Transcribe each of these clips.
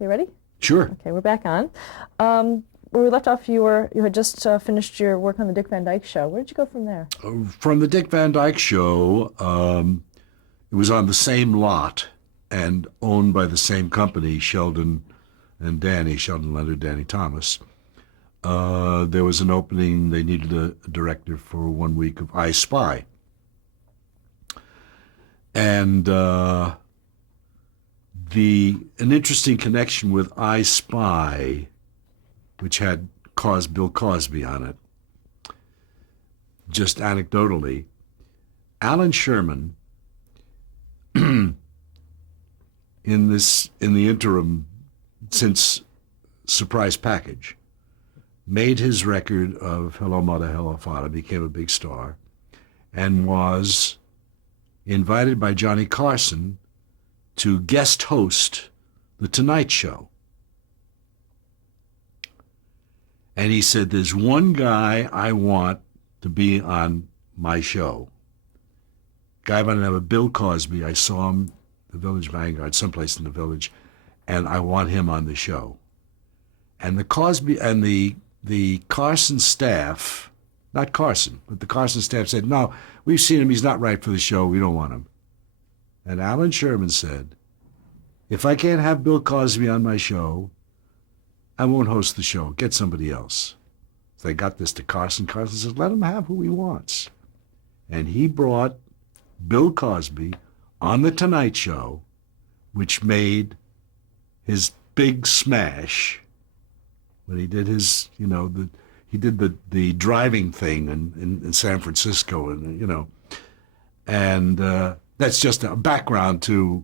You ready? Sure. Okay, we're back on. Where we left off, you had just finished your work on the Dick Van Dyke Show. Where did you go from there? From the Dick Van Dyke Show, it was on the same lot and owned by the same company, Sheldon Leonard, Danny Thomas. There was an opening. They needed a director for 1 week of I Spy. And an interesting connection with I Spy, which had Bill Cosby on it. Just anecdotally, Alan Sherman, in the interim since Surprise Package, made his record of Hello Mother, Hello Father, became a big star, and was invited by Johnny Carson to guest host The Tonight Show. And he said, there's one guy I want to be on my show. Guy by the name of Bill Cosby. I saw him, the Village Vanguard, someplace in the Village, and I want him on the show. And the Cosby and the Carson staff, not Carson, but the Carson staff said, no, we've seen him, he's not right for the show, we don't want him. And Alan Sherman said, if I can't have Bill Cosby on my show, I won't host the show, get somebody else. So they got this to Carson. Carson said, let him have who he wants. And he brought Bill Cosby on The Tonight Show, which made his big smash when he did his, he did the driving thing in San Francisco, and that's just a background to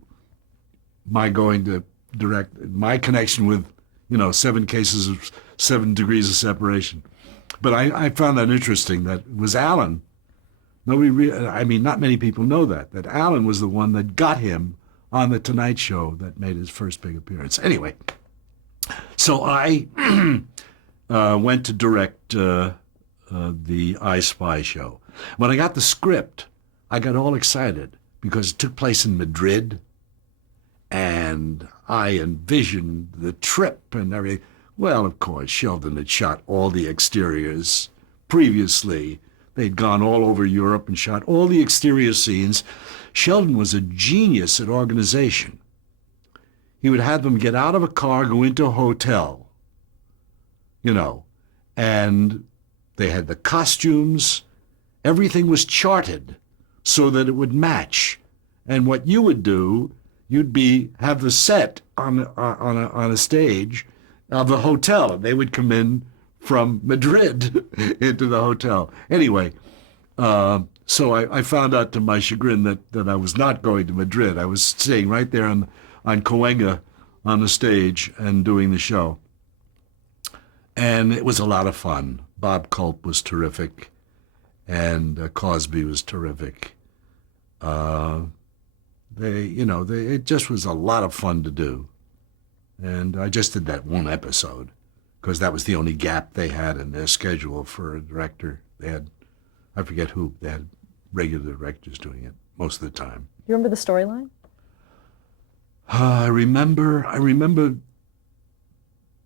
my going to direct, my connection with, 7 cases of 7 degrees of separation. But I found that interesting that it was Alan. Not many people know that Alan was the one that got him on The Tonight Show that made his first big appearance. Anyway, so I went to direct the I Spy show. When I got the script, I got all excited because it took place in Madrid, and I envisioned the trip and everything. Well, of course, Sheldon had shot all the exteriors previously. They'd gone all over Europe and shot all the exterior scenes. Sheldon was a genius at organization. He would have them get out of a car, go into a hotel, and they had the costumes. Everything was charted so that it would match. And what you would do, have the set on a stage of a hotel, and they would come in from Madrid into the hotel. Anyway, so I found out to my chagrin that I was not going to Madrid. I was staying right there on Cahuenga on the stage and doing the show. And it was a lot of fun. Bob Culp was terrific, and Cosby was terrific. It just was a lot of fun to do. And I just did that one episode because that was the only gap they had in their schedule for a director. They had, I forget who, they had regular directors doing it most of the time. You remember the storyline? I remember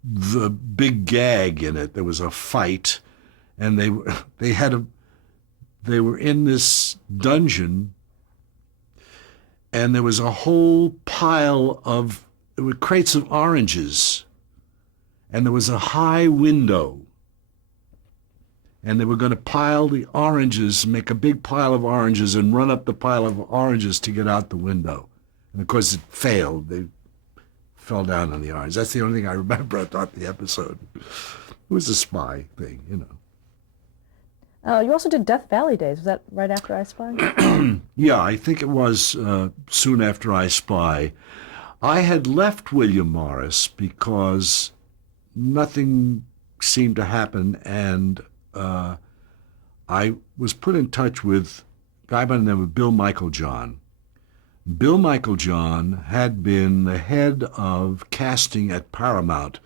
the big gag in it. There was a fight, and they were in this dungeon, and there was a whole pile of, there were crates of oranges, and there was a high window, and they were going to pile the oranges, make a big pile of oranges, and run up the pile of oranges to get out the window. And of course it failed. They fell down on the orange. That's the only thing I remember about the episode. It was a spy thing, You also did Death Valley Days. Was that right after I Spy? Yeah, I think it was soon after I Spy. I had left William Morris because nothing seemed to happen, and I was put in touch with a guy by the name of Bill Michaeljohn. Bill Michaeljohn had been the head of casting at Paramount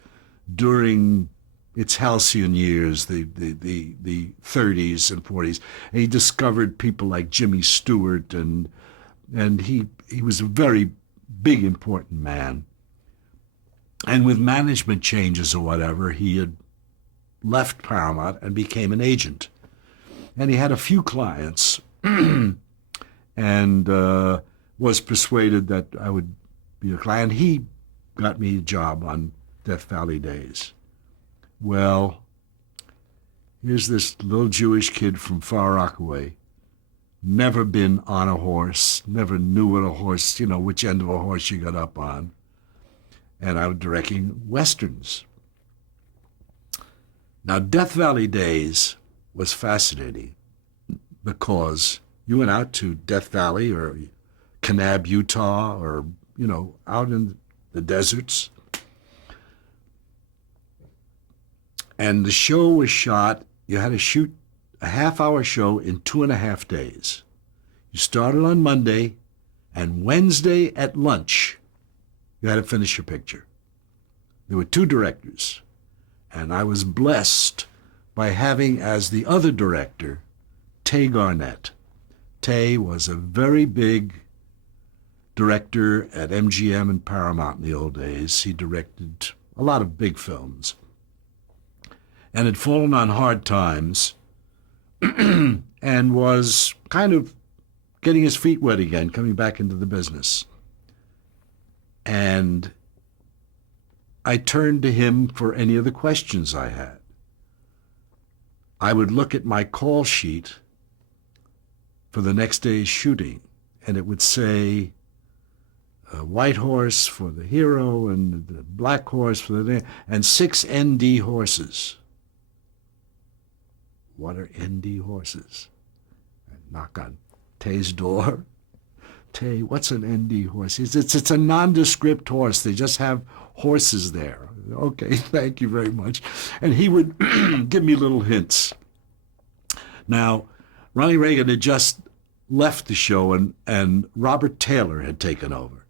during its halcyon years, the 30s and 40s. And he discovered people like Jimmy Stewart, and he was a very big, important man. And with management changes or whatever, he had left Paramount and became an agent. And he had a few clients and was persuaded that I would be a client. He got me a job on Death Valley Days. Well, here's this little Jewish kid from Far Rockaway, never been on a horse, never knew what a horse, which end of a horse you got up on. And I was directing Westerns. Now, Death Valley Days was fascinating because you went out to Death Valley or Kanab, Utah, or, out in the deserts. And the show was shot, you had to shoot a half-hour show in 2.5 days. You started on Monday, and Wednesday at lunch, you had to finish your picture. There were 2 directors, and I was blessed by having as the other director, Tay Garnett. Tay was a very big director at MGM and Paramount in the old days. He directed a lot of big films and had fallen on hard times and was kind of getting his feet wet again, coming back into the business. And I turned to him for any of the questions I had. I would look at my call sheet for the next day's shooting, and it would say white horse for the hero and the black horse for the and 6 ND horses. What are ND horses? I knock on Tay's door. Tay, what's an ND horse? It's a nondescript horse. They just have horses there. Okay, thank you very much. And he would give me little hints. Now, Ronnie Reagan had just left the show and Robert Taylor had taken over.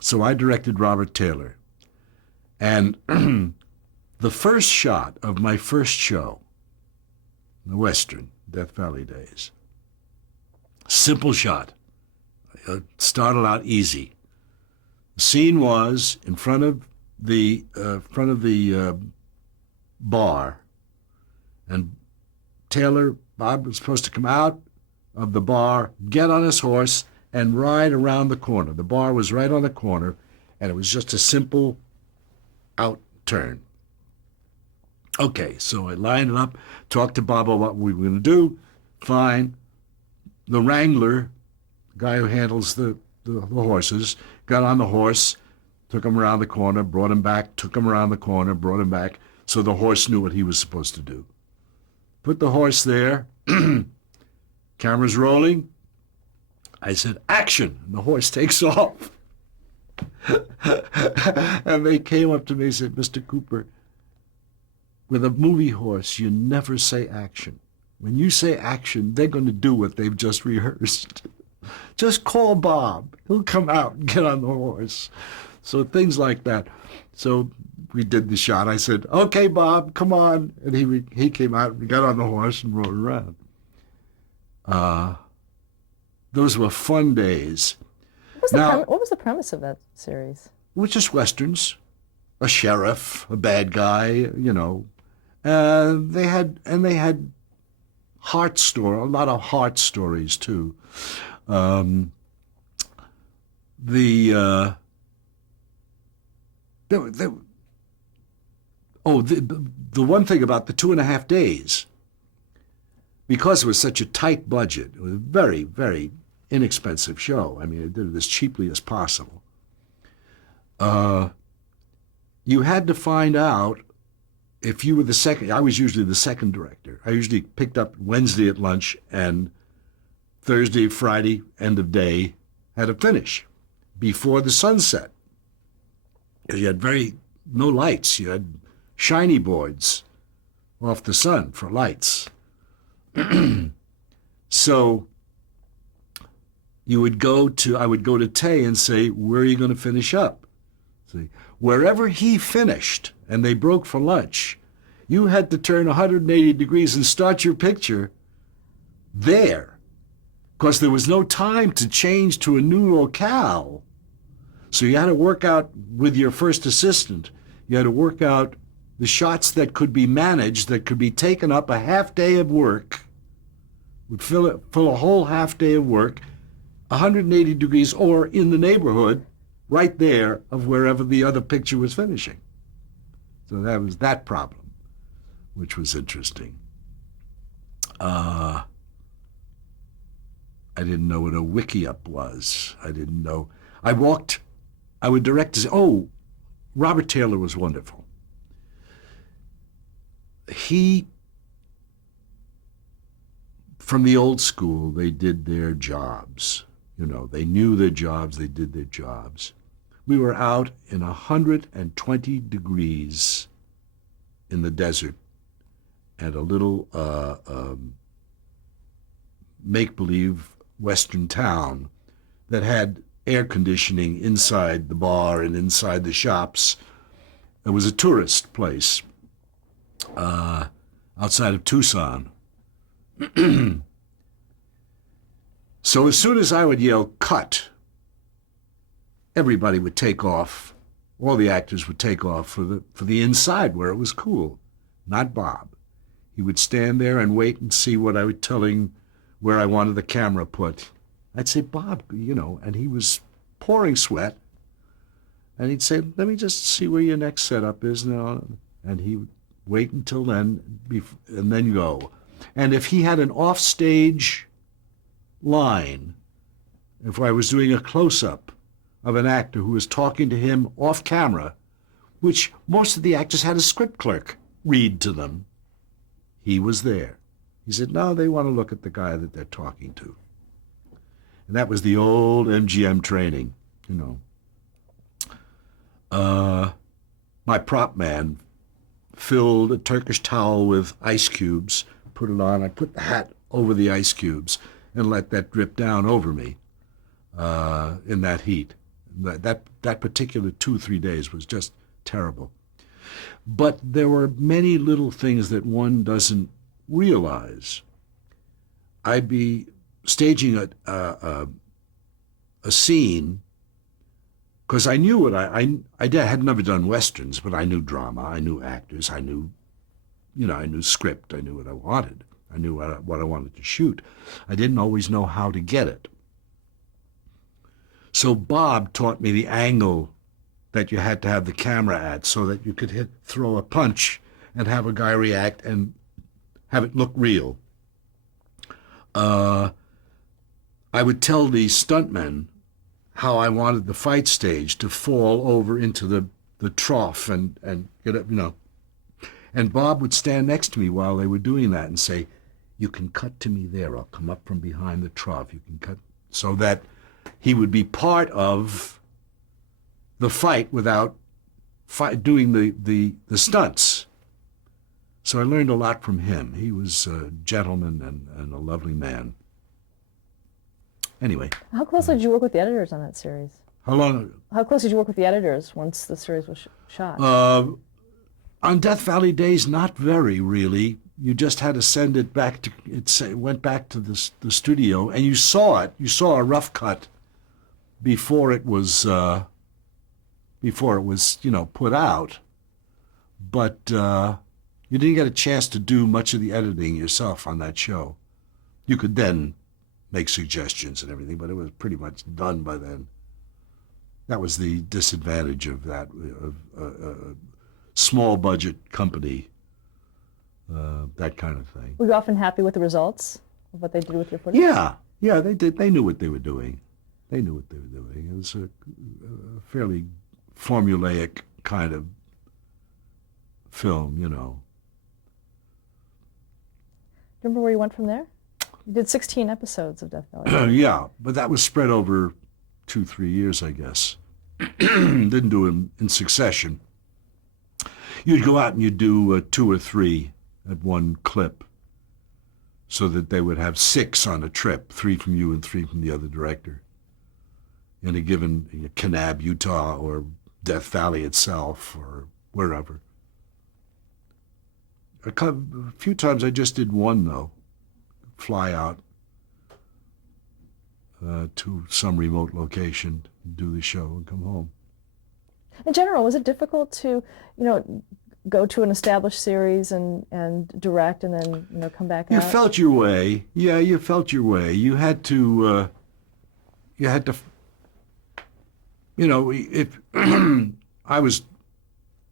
So I directed Robert Taylor. And the first shot of my first show, the Western, Death Valley Days, simple shot. It started out easy. The scene was in front of the bar, and Bob was supposed to come out of the bar, get on his horse, and ride around the corner. The bar was right on the corner, and it was just a simple out turn. Okay, so I lined it up, talked to Bob about what we were going to do. Fine. The wrangler, guy who handles the horses, got on the horse, took him around the corner, brought him back, took him around the corner, brought him back, so the horse knew what he was supposed to do. Put the horse there, camera's rolling. I said, action, and the horse takes off. And they came up to me and said, Mr. Cooper, with a movie horse, you never say action. When you say action, they're going to do what they've just rehearsed. Just call Bob. He'll come out and get on the horse. So things like that. So we did the shot. I said, okay, Bob, come on. And he came out and got on the horse and rode around. Those were fun days. What was the premise of that series? It was just Westerns. A sheriff, a bad guy, They had a lot of heart stories too. The one thing about the 2.5 days, because it was such a tight budget, it was a very, very inexpensive show. I mean, I did it as cheaply as possible. You had to find out if you were the second. I was usually the second director. I usually picked up Wednesday at lunch, and Thursday, Friday, end of day, had to finish before the sunset. You had no lights. You had shiny boards off the sun for lights. So I would go to Tay and say, where are you going to finish up? See, wherever he finished and they broke for lunch, you had to turn 180 degrees and start your picture there, because there was no time to change to a new locale. So you had to work out with your first assistant, you had to work out the shots that could be managed, that could be taken up a half day of work, would fill a whole half day of work, 180 degrees or in the neighborhood, right there of wherever the other picture was finishing. So that was that problem, which was interesting. I didn't know what a wiki-up was. I didn't know. I would direct to say, oh, Robert Taylor was wonderful. He, from the old school, they did their jobs. You know, they knew their jobs, they did their jobs. We were out in 120 degrees in the desert at a little make-believe Western town that had air conditioning inside the bar and inside the shops. It was a tourist place outside of Tucson. So as soon as I would yell, cut, everybody would take off. All the actors would take off for the inside where it was cool. Not Bob. He would stand there and wait and see what I would tell him where I wanted the camera put. I'd say, Bob, you know, and he was pouring sweat. And he'd say, let me just see where your next setup is now. And he would wait until then, and then go. And if he had an offstage line, if I was doing a close-up of an actor who was talking to him off camera, which most of the actors had a script clerk read to them, he was there. He said, no, they want to look at the guy that they're talking to. And that was the old MGM training, you know. My prop man filled a Turkish towel with ice cubes, put it on. I put the hat over the ice cubes and let that drip down over me in that heat. That particular 2-3 days was just terrible. But there were many little things that one doesn't realize. I'd be staging a scene because I knew what I had never done Westerns, but I knew drama, I knew actors, I knew script, I knew what I wanted. I knew what I wanted to shoot. I didn't always know how to get it. So Bob taught me the angle that you had to have the camera at so that you could throw a punch and have a guy react and have it look real. I would tell the stuntmen how I wanted the fight stage to fall over into the trough and get up, you know. And Bob would stand next to me while they were doing that and say, you can cut to me there. I'll come up from behind the trough. You can cut, so that he would be part of the fight without doing the stunts. So I learned a lot from him. He was a gentleman and a lovely man. Anyway. How closely did you work with the editors on that series? How long? How close did you work with the editors once the series was shot? On Death Valley Days, not very, really. You just had to send it back to, it went back to the studio, and you saw it. You saw a rough cut before it was, you know, put out. But you didn't get a chance to do much of the editing yourself on that show. You could then make suggestions and everything, but it was pretty much done by then. That was the disadvantage of that, of a small budget company, that kind of thing. Were you often happy with the results of what they did with your footage? Yeah, they did. They knew what they were doing. It was a fairly formulaic kind of film, you know. Remember where you went from there? You did 16 episodes of Death Valley. Yeah, but that was spread over 2-3 years, I guess. Didn't do them in succession. You'd go out and you'd do 2 or 3 at one clip, so that they would have 6 on a trip, 3 from you and 3 from the other director, in a given Kanab, Utah, or Death Valley itself, or wherever. A few times I just did one, though. Fly out. to some remote location, do the show, and come home. In general, was it difficult to, go to an established series and direct and then, come back You out? felt your way. Yeah, you felt your way. You had to, if I was,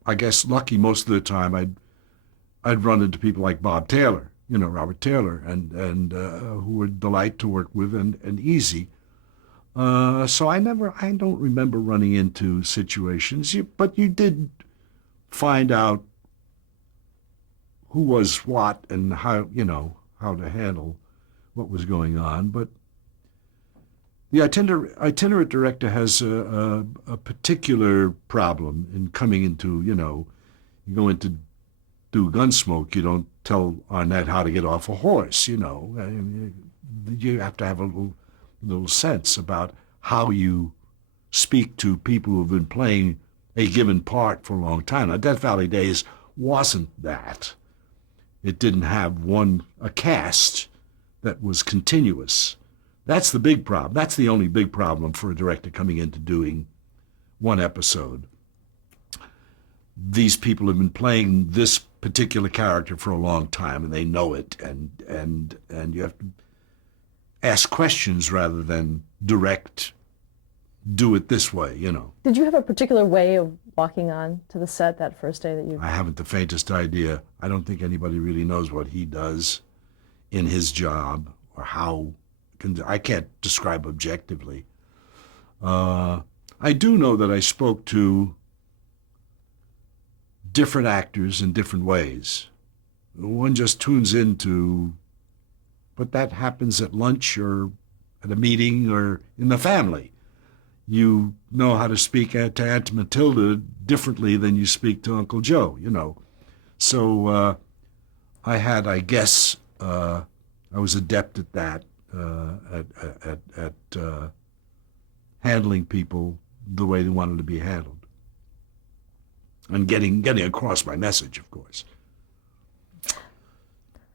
I guess, lucky most of the time, I'd run into people like Bob Taylor, Robert Taylor, and who were a delight to work with and easy. So I don't remember running into situations, but you did find out who was what and how to handle what was going on. But the itinerant director has a particular problem in coming into, you go into do Gunsmoke, you don't tell Arnett how to get off a horse, you have to have a little sense about how you speak to people who've been playing a given part for a long time. Now, Death Valley Days wasn't that. It didn't have a cast that was continuous. That's the big problem. That's the only big problem for a director coming into doing one episode. These people have been playing this particular character for a long time, and they know it, and you have to ask questions rather than direct, do it this way, Did you have a particular way of walking on to the set that first day that you... I haven't the faintest idea. I don't think anybody really knows what he does in his job or how. I can't describe objectively. I do know that I spoke to different actors in different ways. One just tunes into, but that happens at lunch or at a meeting or in the family. You know how to speak to Aunt Matilda differently than you speak to Uncle Joe, So I had, I guess, I was adept at that, at handling people the way they wanted to be handled. And getting across my message, of course.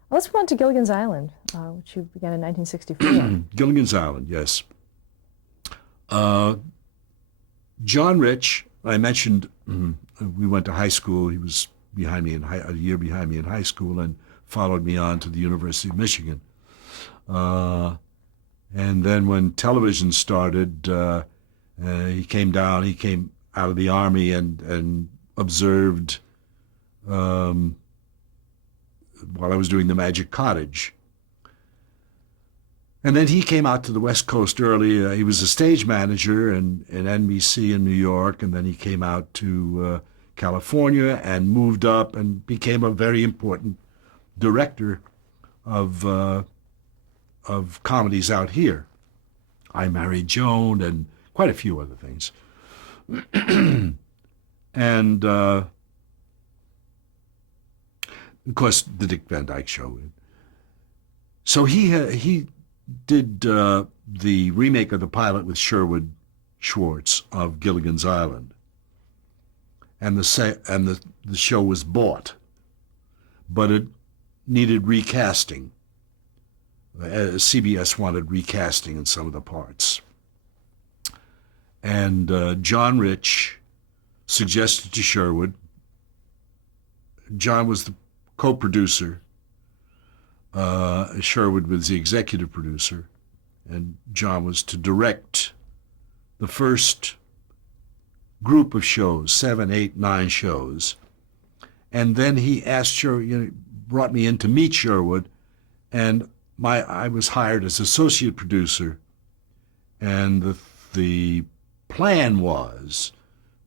Let's move on to Gilligan's Island, which you began in 1964. Gilligan's Island, yes. John Rich, I mentioned, we went to high school. He was behind me a year behind me in high school, and followed me on to the University of Michigan. And then when television started, he came down. He came out of the Army and observed while I was doing The Magic Cottage. And then he came out to the West Coast early. He was a stage manager in NBC in New York, and then he came out to California and moved up and became a very important director of comedies out here. I Married Joan and quite a few other things. And of course, the Dick Van Dyke Show. So he did the remake of the pilot with Sherwood Schwartz of Gilligan's Island, and the show was bought, but it needed recasting. CBS wanted recasting in some of the parts, and John Rich suggested to Sherwood. John was the co-producer. Sherwood was the executive producer, and John was to direct the first group of shows, 7, 8, 9 shows. And then he asked Sherwood, brought me in to meet Sherwood, and I was hired as associate producer, and the plan was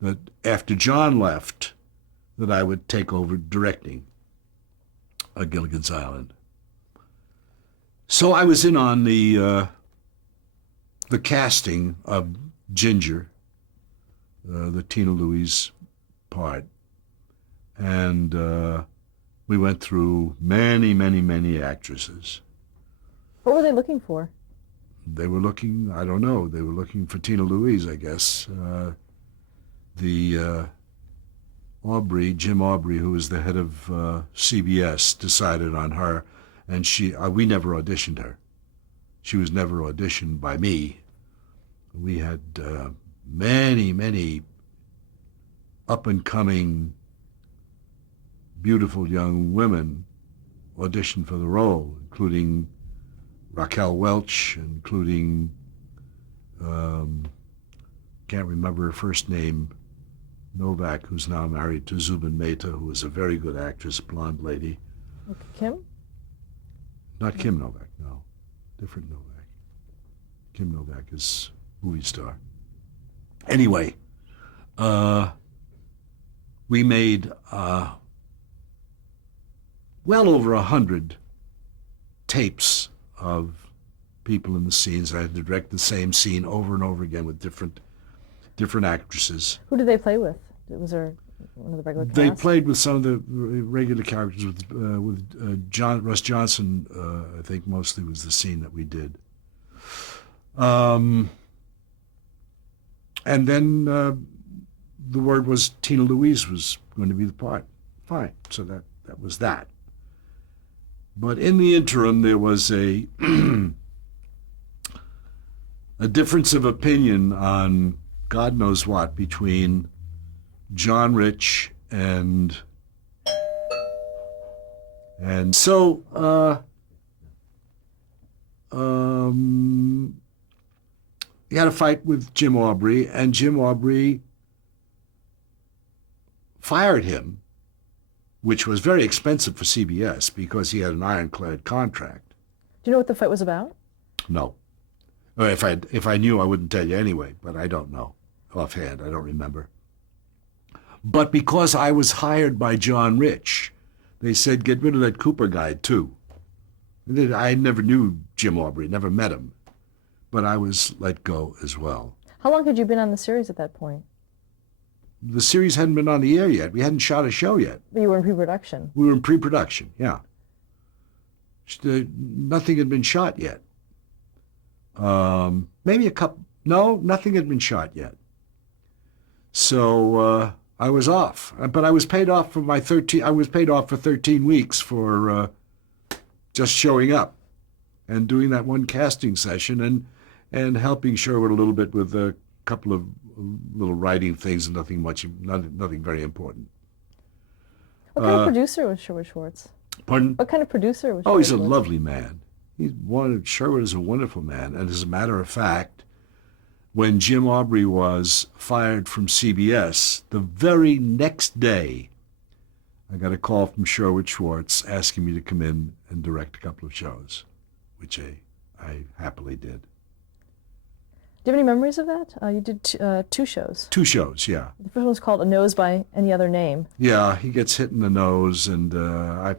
that after John left, that I would take over directing Gilligan's Island. So I was in on the casting of Ginger, the Tina Louise part, and we went through many, many, many actresses. What were they looking for? They were looking, I don't know, they were looking for Tina Louise, I guess. Jim Aubrey, who was the head of CBS, decided on her, and we never auditioned her. She was never auditioned by me. We had many, many up-and-coming, beautiful young women audition for the role, including Raquel Welch, including, can't remember her first name, Novak, who's now married to Zubin Mehta, who is a very good actress, blonde lady. Okay, Kim? Not Kim Novak, no. Different Novak. Kim Novak is movie star. Anyway, we made well over 100 tapes of people in the scenes. I had to direct the same scene over and over again with different actresses. Who did they play with? Was there one of the regular cast? They played with some of the regular characters. With Russ Johnson, I think mostly was the scene that we did. And then the word was Tina Louise was going to be the part. Fine, so that was that. But in the interim, there was a a difference of opinion on God knows what between John Rich and so he had a fight with Jim Aubrey, and Jim Aubrey fired him, which was very expensive for CBS because he had an ironclad contract. Do you know what the fight was about? No. Or if I knew, I wouldn't tell you anyway, but I don't know offhand. I don't remember. But because I was hired by John Rich, they said, get rid of that Cooper guy, too. I never knew Jim Aubrey, never met him, but I was let go as well. How long had you been on the series at that point? The series hadn't been on the air yet. We hadn't shot a show yet. But you were in pre-production. We were in pre-production, yeah. Nothing had been shot yet. Maybe a couple. No, nothing had been shot yet. So I was off, but I was paid off for my 13. I was paid off for 13 weeks for just showing up and doing that one casting session and helping Sherwood a little bit with a couple of little writing things and nothing very important. What kind of producer was Sherwood Schwartz? Pardon? What kind of producer was? Oh, he's a Sherwood Schwartz? lovely man. Sherwood is a wonderful man, and as a matter of fact, when Jim Aubrey was fired from CBS, the very next day, I got a call from Sherwood Schwartz asking me to come in and direct a couple of shows, which I happily did. Do you have any memories of that? You did two shows. 2 shows, yeah. The first one was called A Nose by Any Other Name. Yeah, he gets hit in the nose, and I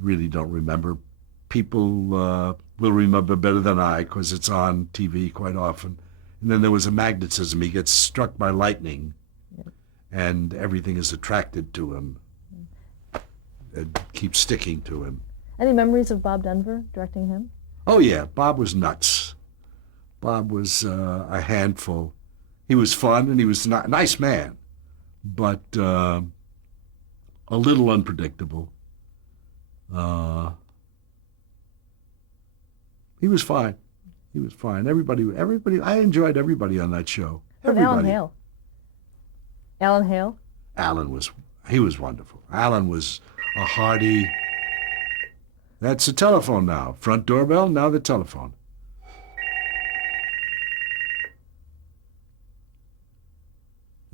really don't remember. People will remember better than I because it's on TV quite often. And then there was a magnetism. He gets struck by lightning, and everything is attracted to him. It keeps sticking to him. Any memories of Bob Denver directing him? Oh, yeah, Bob was nuts. Bob was a handful. He was fun, and he was a nice man, but a little unpredictable. He was fine. He was fine. Everybody. I enjoyed everybody on that show. Alan Hale. Alan Hale? Alan was wonderful. Alan was a hearty. That's the telephone now. Front doorbell, now the telephone.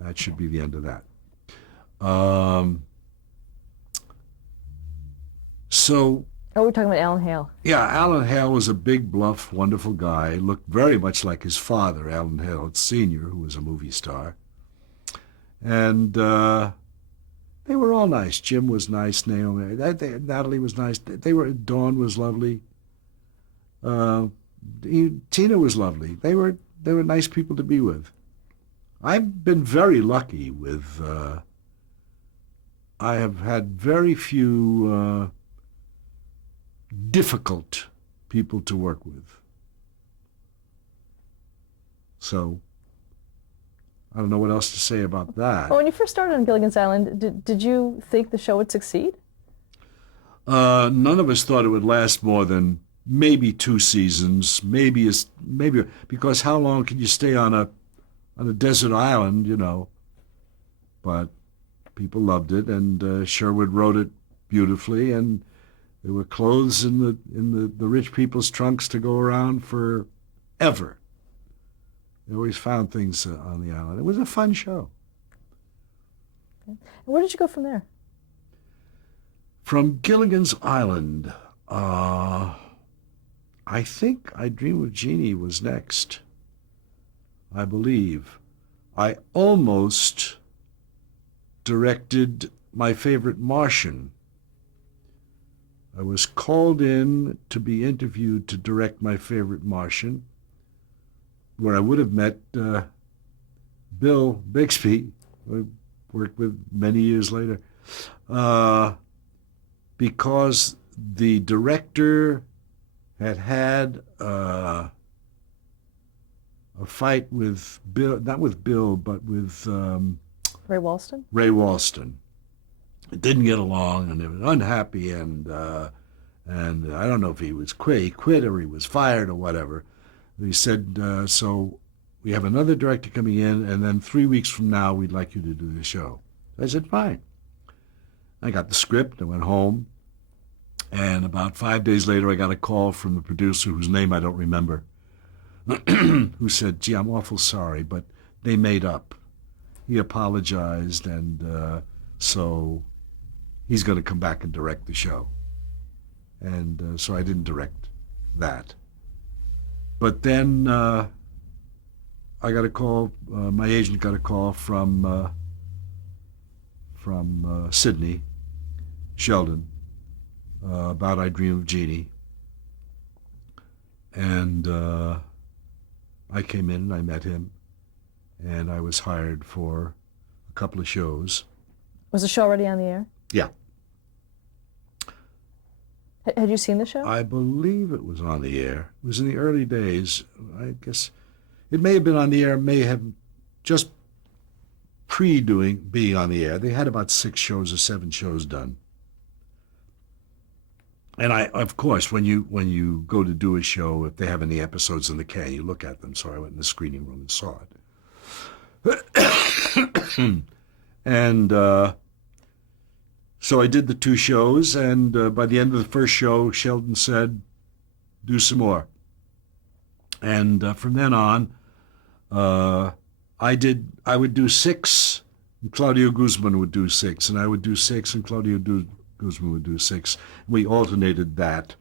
That should be the end of that. So. Oh, we're talking about Alan Hale. Yeah, Alan Hale was a big, bluff, wonderful guy. Looked very much like his father, Alan Hale Sr., who was a movie star. And they were all nice. Jim was nice. Naomi, Natalie was nice. Dawn was lovely. Tina was lovely. They were nice people to be with. I've been very lucky with. I have had very few difficult people to work with. So I don't know what else to say about that. Well, when you first started on Gilligan's Island, did you think the show would succeed? None of us thought it would last more than maybe 2 seasons, maybe because how long can you stay on a desert island, you know? But people loved it, and Sherwood wrote it beautifully, and there were clothes in the rich people's trunks to go around forever. They always found things on the island. It was a fun show. And where did you go from there? From Gilligan's Island, I think I Dream of Jeannie was next. I believe. I almost directed My Favorite Martian. I was called in to be interviewed to direct My Favorite Martian, where I would have met Bill Bixby, who I worked with many years later, because the director had a fight with Bill, not with Bill, but with Ray Walston? Ray Walston. It didn't get along, and they were unhappy, and I don't know if he quit or he was fired or whatever. He said, so we have another director coming in, and then 3 weeks from now, we'd like you to do the show. I said, fine. I got the script, I went home, and about 5 days later, I got a call from the producer, whose name I don't remember, who said, gee, I'm awful sorry, but they made up. He apologized, and so he's going to come back and direct the show. And so I didn't direct that. But then I got a call, my agent got a call from Sydney, Sheldon, about I Dream of Jeannie. And I came in and I met him, and I was hired for a couple of shows. Was the show already on the air? Yeah. Had you seen the show? I believe it was on the air. It was in the early days. I guess it may have been on the air, may have just being on the air. They had about 6 shows or 7 shows done. And of course, when you go to do a show, if they have any episodes in the can, you look at them. So I went in the screening room and saw it. And so I did the 2 shows, and by the end of the first show, Sheldon said, do some more. And from then on, I would do 6, and Claudio Guzman would do 6, and I would do 6, and Claudio Guzman would do 6. We alternated that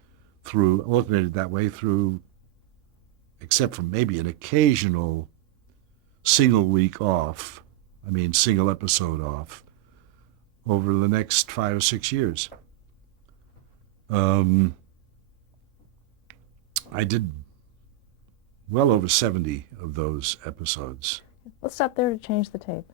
way through, except for maybe an occasional single episode off, over the next 5 or 6 years. I did well over 70 of those episodes. Let's stop there to change the tape.